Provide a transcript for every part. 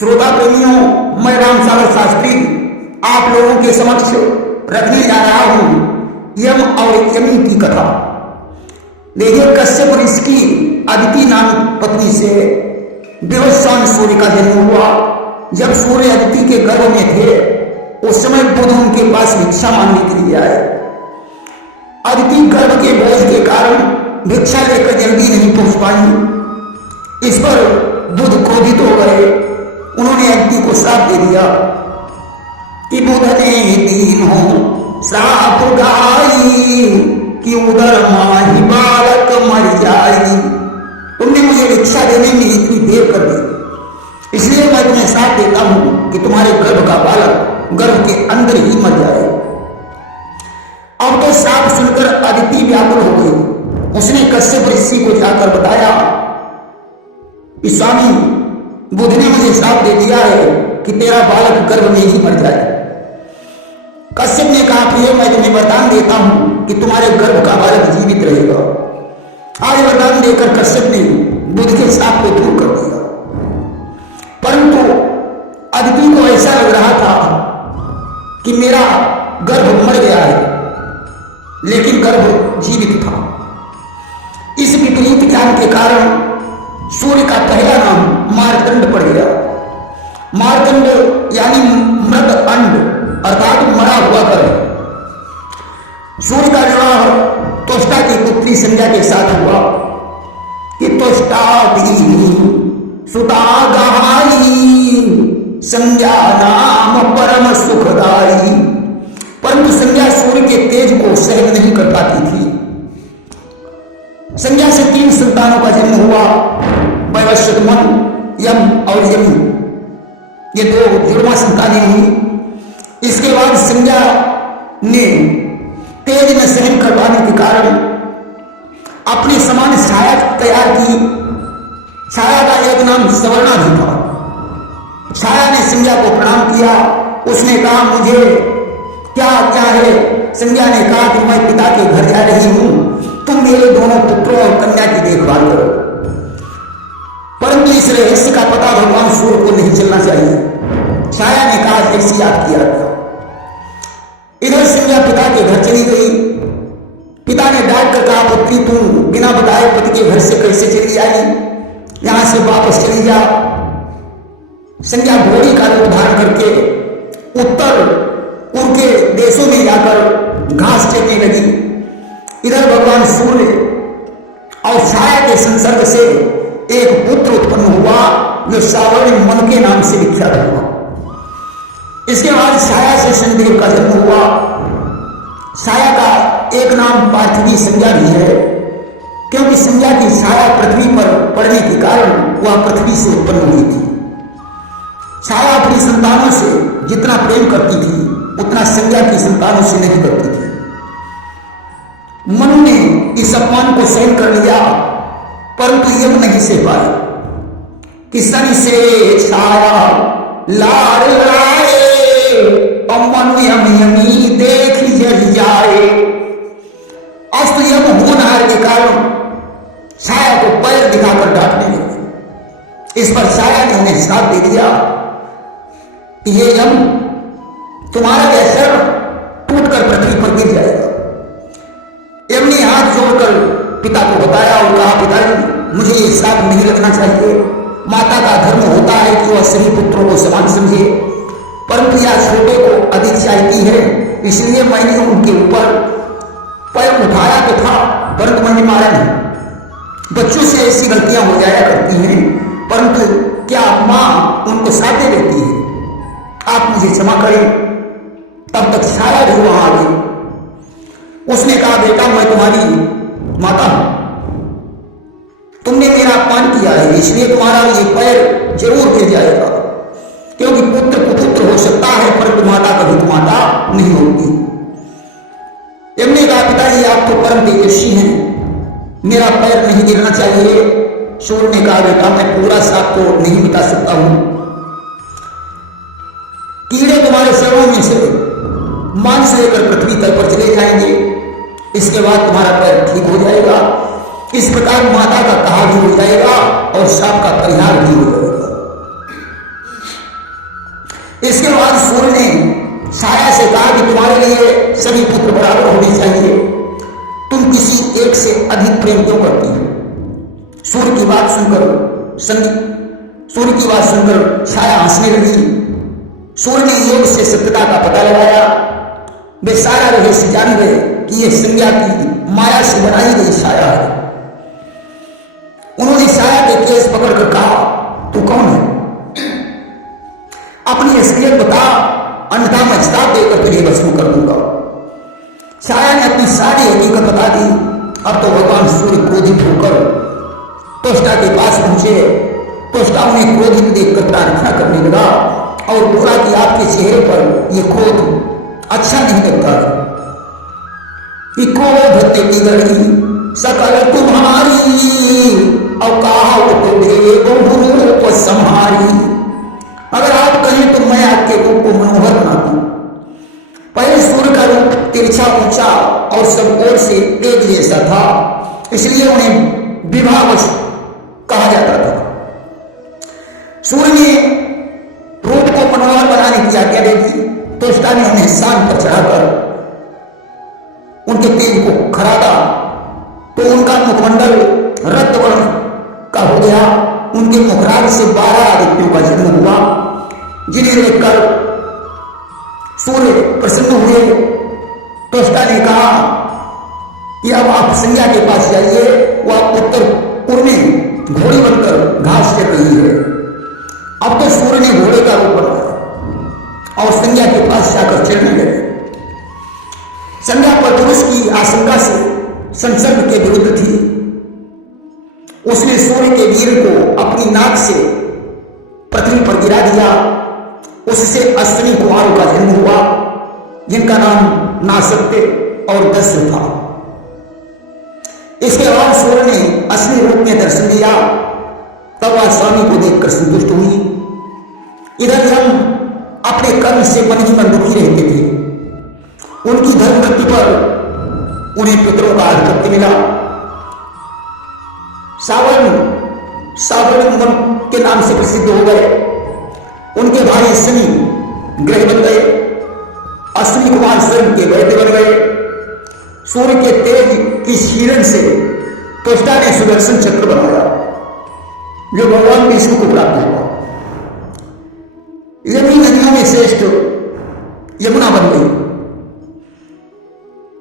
श्रोता प्रेमियों, मैं रामसागर शास्त्री आप लोगों के समक्ष रखने जा रहा हूं यम और यमी की कथा। देखिए, कश्यप ऋषि की अदिति नामक पत्नी से देवस्वान सूर्य का जन्म हुआ। जब सूर्य अदिति के गर्भ में थे उस समय बुध उनके पास भिक्षा मांगने के लिए आए। अदिति गर्भ के बोझ के कारण भिक्षा लेकर जल्दी नहीं पहुंच पाई। इस पर बुध क्रोधित हो गए। उन्होंने अदिति को श्राप दे दिया कि बुध ने तीनों श्राप गाई कि उधर माही बालक मर जाएगी। तुमने मुझे भिक्षा देने में इतनी देर कर दी, इसलिए मैं तुम्हें श्राप देता हूं कि तुम्हारे गर्भ का बालक गर्भ के अंदर ही मर जाए। अब तो श्राप सुनकर अदिति व्याकुल हो गई। उसने कश्यप ऋषि को जाकर बताया कि स्वामी, बुध ने मुझे श्राप दे दिया है कि तेरा बालक गर्भ में ही मर जाए। कश्यप ने कहा कि मैं तुम्हें वरदान देता हूं कि तुम्हारे गर्भ का बालक जीवित रहेगा। आज वरदान देकर कश्यप ने बुध के श्राप को दूर कर दिया। परंतु अदिति को ऐसा लग रहा था कि मेरा गर्भ मर गया है, लेकिन गर्भ जीवित था। इस विपरीत ज्ञान के कारण सूर्य का पहला नाम मार्तंड पड़ गया। मार्तंड यानी मृत अंड अर्थात मरा हुआ गर्भ। सूर्य का विवाह त्वष्टा की पुत्री संज्ञा के साथ हुआ कि त्वष्टा सुता गाई संज्ञा नाम परम सुखदाई। परंतु संज्ञा सूर्य के तेज को सहन नहीं कर पाती थी। संज्ञा से 3 संतानों का जन्म हुआ, वैवस्वत, यम और यमी। ये 2 जुड़वा संतानें हुई। इसके बाद संज्ञा ने तेज में सहन कर पाने के कारण अपने समान छाया तैयार की। छाया का एक नाम सवर्णा भी था। छाया ने संज्ञा को प्रणाम किया। उसने कहा, मुझे क्या है? संज्ञा ने कहा कि मैं पिता के घर जा रही हूं, तुम मेरे दोनों पुत्रों और कन्या की देखभाल करो। परंतु इस रहस्य का पता भगवान सूर्य को नहीं चलना चाहिए। छाया ने कहा, ऐसी याद किया गया। इधर संज्ञा पिता के घर चली गई। पिता ने डांट कर कहा, पुत्री, तुम बिना बताए पति के घर से कैसे चली आई? यहां से वापस चली जा। संज्ञा घोड़ी का रूप धारण करके उत्तर उनके देशों में जाकर घास चरने लगी। इधर भगवान सूर्य और छाया के संसर्ग से एक पुत्र उत्पन्न हुआ जो सावर्ण मन के नाम से विख्यात हुआ। इसके बाद छाया से शनिदेव का जन्म हुआ। छाया का एक नाम पार्थिवी संज्ञा भी है, क्योंकि संज्ञा की छाया पृथ्वी पर पड़ने के कारण वह पृथ्वी से उत्पन्न हुई थी। छाया अपनी संतानों से जितना प्रेम करती थी उतना संज्ञा की संतानों से नहीं करती थी। मनु ने इस अपमान को सहन कर लिया, परंतु यम नहीं सह पाए कि शनि से छाया लाड़ लाए और मनु यमी देख जल जाए। अस्त यम होनहार के कारण छाया को पैर दिखाकर डांटने लगे। इस पर छाया ने उन्हें श्राप दे दिया कि ये यम, तुम्हारा यह सर टूटकर पृथ्वी पर गिर जाएगा। यम ने हाथ जोड़कर पिता को बताया और कहा, पिताजी, मुझे ये श्राप नहीं लगना चाहिए। माता का धर्म होता है कि वह सभी पुत्रों को समान समझे, परंतु यह छोटे को अधिक चाहती है, इसलिए मैंने उनके ऊपर पैर उठाया तो था, परंतु मैंने मारा नहीं। बच्चों से ऐसी गलतियां हो जाया करती हैं, परंतु क्या मां उनको श्राप दे देती है? आप मुझे क्षमा करें। तब तक छाया भी वहां आ गई। उसने कहा, बेटा, मैं तुम्हारी माता हूं, तुमने मेरा अपमान किया है, इसलिए तुम्हारा ये पैर जरूर गिर जाएगा, क्योंकि पुत्र कुपुत्र हो सकता है परंतु माता कभी माता नहीं होती। यमने कहा, पिताजी, आप तो परम तेजस्वी हैं, मेरा पैर नहीं गिरना चाहिए। सूर्य ने कहा, बेटा, मैं पूरा श्राप तो नहीं मिटा सकता हूं। कीड़े तुम्हारे शरीरों में से मांस लेकर पृथ्वी तल पर चले जाएंगे, इसके बाद तुम्हारा पैर ठीक हो जाएगा। इस प्रकार माता का कहा भी हो जाएगा और श्राप का परिहार भी हो जाएगा। इसके बाद सूर्य ने छाया से कहा कि तुम्हारे लिए सभी पुत्र बराबर होने चाहिए, तुम किसी एक से अधिक प्रेम क्यों करती हो? सूर्य की बात सुनकर छाया हंसने लगी। सूर्य ने योग से सत्यता का पता लगाया। वे सारा रहस्य जान गए कि यह संज्ञा की माया से बनाई गई छाया है। उन्होंने छाया के केस पकड़कर कहा, तू कौन है? अपनी असलियत बता, अन्यथा मैं श्राप देकर तुझे भस्म कर दूंगा। छाया ने अपनी सारी हकीकत बता दी। अब तो भगवान सूर्य क्रोधित होकर त्वष्टा के पास पहुंचे। त्वष्टा उन्हें क्रोधित देखकर प्रार्थना करने लगा और बोला कि आपके चेहरे पर यह क्रोध अच्छा नहीं लगता है। कि क्रोध तेरी गढ़ी सकल तुम्हारी, और कहा तो संहारी। अगर आप कहें तो मैं आपके रूप को मनोहर बना दूं। पहले सूर्य का रूप तिरछा ऊंचा और सब ओर से तेज जैसा था, इसलिए उन्हें विवाहवश कहा जाता था। सूर्य ने रूप को मनोहर बनाने की आज्ञा दे दी। त्वष्टा ने उन्हें शान पर चढ़ाकर उनके तेज को खरादा तो उनका मुखमंडल रक्त वर्ण का हो गया। उनके मुखराज से 12 आदित्यों का जन्म हुआ, जिन्हें देखकर सूर्य प्रसन्न हुए। त्वष्टा ने कहा कि अब आप संज्ञा के पास जाइए, वह उत्तर पूर्व में घोड़ी बनकर घास चर रही है। अब तो सूर्य ने घोड़े का रूप बनाया और संज्ञा के पास जाकर चढ़ने लगे। संज्ञा पर पुरुष की आशंका से संसर्ग के विरुद्ध थी। उसने सूर्य के वीर को अपनी नाक से पृथ्वी पर गिरा दिया। उससे अश्विनी कुमारों का जन्म हुआ, जिनका नाम नासत्य और दस्यु था। इसके बाद सूर्य ने असली रूप में दर्शन दिया। तब वह स्वामी को देखकर संतुष्ट हुई। इधर हम अपने कर्म से मन ही मन दुखी रहते थे। उनकी धर्मवृत्ति पर उन्हें पितरों का आधिपत्य मिला। सावरण के नाम से प्रसिद्ध हो गए। उनके भाई शनि ग्रह बन गए। अश्विनी कुमार स्वयं के वैद्य बन गए। सूर्य के तेज की क्षीरण से त्वष्टा ने सुदर्शन चक्र बनाया, जो भगवान विष्णु को प्राप्त हुआ। यमी नदियों में श्रेष्ठ यमुना बन गई।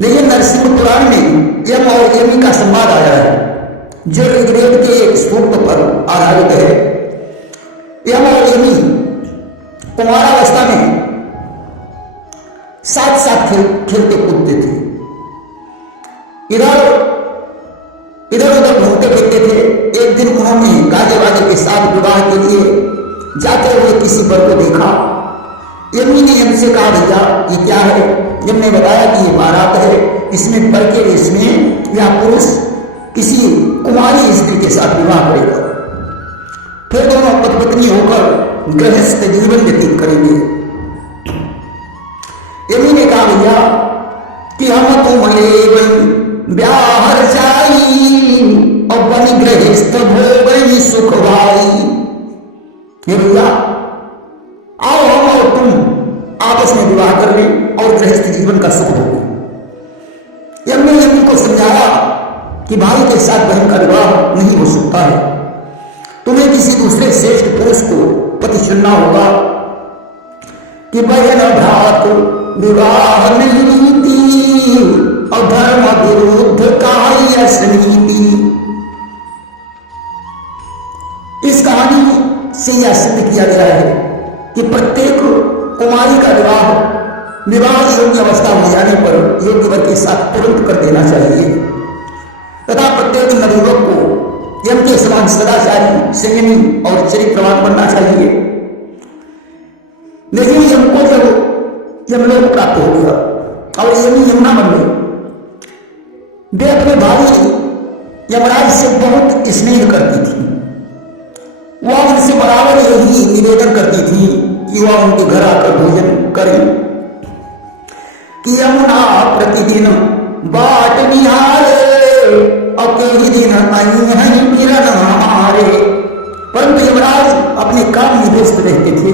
लेकिन नरसिंह पुराण में यम और यमी का संवाद आया है, जो ऋग्वेद के एक सूक्त पर आधारित है। यम और यमी कुमारावस्था में साथ साथ खेलते कूदते थे, इधर उधर घूमते फिरते थे। एक दिन उन्होंने गाजे बाजे के साथ विवाह के लिए जाते हुए किसी वर को देखा। यमी ने यम से कहा, भैया ये क्या है? यम ने बताया कि ये बारात है, इसमें वर के वेश में या पुरुष किसी कुमारी स्त्री के साथ विवाह करेगा, फिर दोनों पति पत्नी होकर गृहस्थ जीवन व्यतीत करेंगे। यमी ने कहा, भैया कि हम तुम ब्याहर जाई और बन गृहस्थ भोगई सुख भाई। ये भैया आओ हम और तुम आपस में विवाह कर लें और गृहस्थ जीवन का सुख भोगें। यम ने यमी को समझाया कि भाई के साथ बहन का विवाह नहीं हो सकता है। तुम्हें किसी दूसरे श्रेष्ठ पुरुष को पति चुनना होगा। कि बहन भ्रात विवाह नीति और धर्म विरुद्ध कार्य नीति। इस कहानी से यह सिद्ध किया गया है कि प्रत्येक कुमारी का विवाह योग्य अवस्था हो जाने पर योग्य वर के साथ तुरंत कर देना चाहिए तथा प्रत्येक नवयुवक को यम के समान सदाचारी, संयमी और चरित्रवान बनना चाहिए। लेकिन यम को जब यमलोक प्राप्त हो गया और यमी यमुना बन गई, वे अपने भाई यमराज से बहुत स्नेह करती थी। वह उनसे बराबर यही निवेदन करती थी कि वह उनके घर आकर भोजन करें। कि यमुना प्रतिदिन बाट निहारे और कई दिन हमारे। परंतु यमराज अपने काम में व्यस्त रहते थे,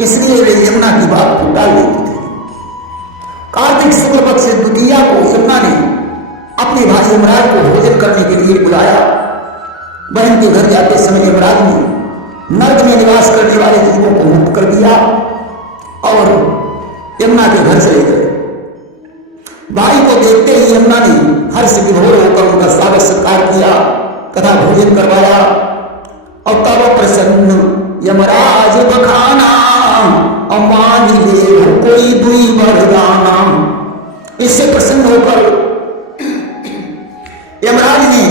इसलिए वे यमुना की बात को टाल देते थे। कार्तिक शुक्ल पक्ष से द्वितीया को यमुना ने अपने भाई यमराज को भोजन करने के लिए बुलाया। बहन के घर जाते समय यमराज ने नर्क में निवास करने वाले जीवों को मुक्त कर दिया और यमुना के घर चले गए। भाई को देखते ही यमुना ने हर्ष विभोर होकर उनका स्वागत सत्कार किया तथा भोजन करवाया। और तब प्रसन्न यमराज बखाना अमानी ले कोई दुई वरदाना। इससे प्रसन्न होकर यमराज ने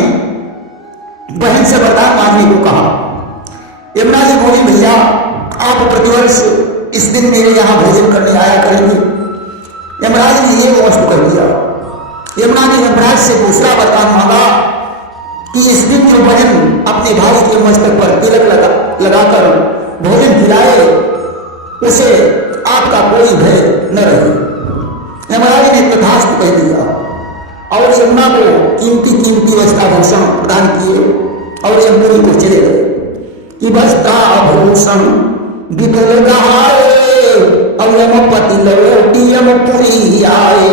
बहन से वरदान मांगने को कहा। यमुना जी बोली, भैया आप प्रतिवर्ष इस दिन मेरे यहां भोजन करने आया करेंगे। यमराज ने ये वस्तु कर दिया। यमुना ने यमराज से दूसरा वरदान मांगा कि इस दिन जो बहन अपने भाई के मस्तक पर तिलक लगाकर भोजन खिलाए उसे आपका कोई भय न रहे। यमराज ने तथास्तु कह दिया और यमुना को कीमती कीमती वस्त्राभूषण प्रदान किए और यमुनी को चले गए कि वस्त्राभूषण विपुल गहाए और यमपति लौटी यमपुरी आए।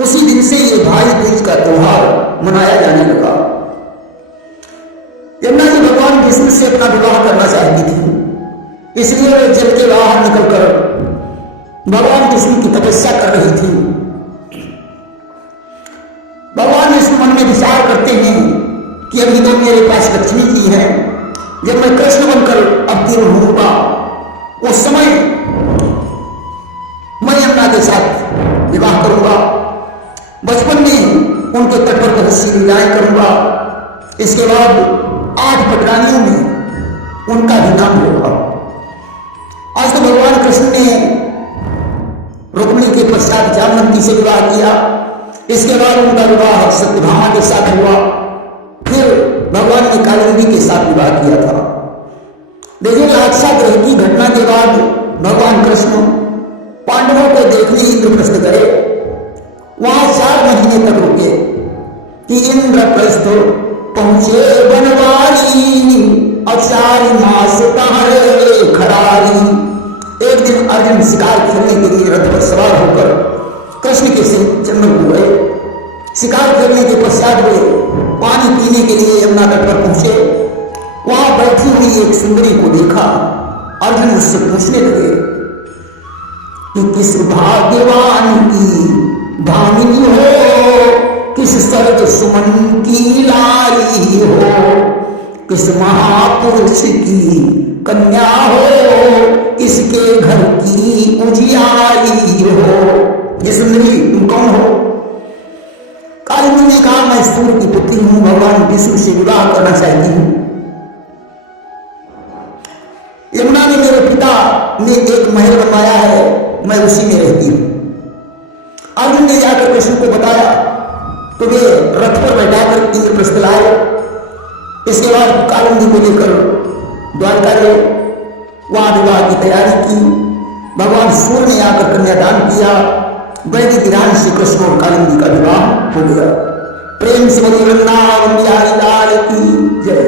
उसी दिन से ये भाई दूज का त्योहार मनाया जाने लगा। यमुना जी भगवान विष्णु से अपना विवाह करना चाहती थी, इसलिए वे जल के बाहर निकलकर भगवान विष्णु की तपस्या कर रही थी। भगवान विष्णु मन में विचार करते हैं कि अभी तो मेरे पास लक्ष्मी जी है, जब मैं कृष्ण बनकर अवतीर्ण होऊंगा उस समय मैं यमुना के साथ विवाह करूंगा। बचपन में उनके तट पर बहुत सी लीलाएं करूंगा। इसके बाद 8 पटरानियों में उनका भी नाम होगा। आज तो भगवान कृष्ण ने रुक्मिणी के पश्चात जामवंती से विवाह किया। इसके बाद उनका विवाह सत्यभामा के साथ हुआ। फिर भगवान ने कालिंदी के साथ विवाह किया था। देखिए, हादसा ग्रह की घटना के बाद भगवान कृष्ण पांडवों को देखने इंद्रप्रस्थ गए। वहां 4 महीने तक रुके कि इंद्रप्रस्थ पहुंचे बनवारी और 4 मास पहरे खरारी। एक दिन अर्जुन शिकार खेलने के लिए रथ पर सवार होकर कृष्ण के सिंह जंगल हुए। शिकार खेलने के पश्चात वे पानी पीने के लिए यमुना तट पर पहुंचे। वहां बैठी हुई एक सुंदरी को देखा। अर्जुन उससे पूछने लगे कि किस भाग्यवान की भामिनी हो, किस सर्ग सुमन की लारी हो, किस महापुरुष की कन्या हो, किसके घर की उजियारी हो। ये सुंदरी तुम कौन हो? कालिंदी ने कहा, मैं सूर्य की पुत्री हूं, भगवान विष्णु से विवाह करना चाहती हूं। यमुना ने मेरे पिता ने एक महल बनवाया है, मैं उसी में रहती हूं। अर्जुन ने जाकर कृष्ण को बताया तो वे रथ पर बैठाकर इंद्रप्रस्थ लाए। इसके बाद कालिंदी को लेकर द्वारका गए। वहां विवाह की तैयारी की। भगवान सूर्य ने आकर कन्यादान किया। वैदिक विधान से कृष्ण और कालिंदी का विवाह हो गया। प्रेम से बोलिए वृंदावन बिहारी लाल की जय।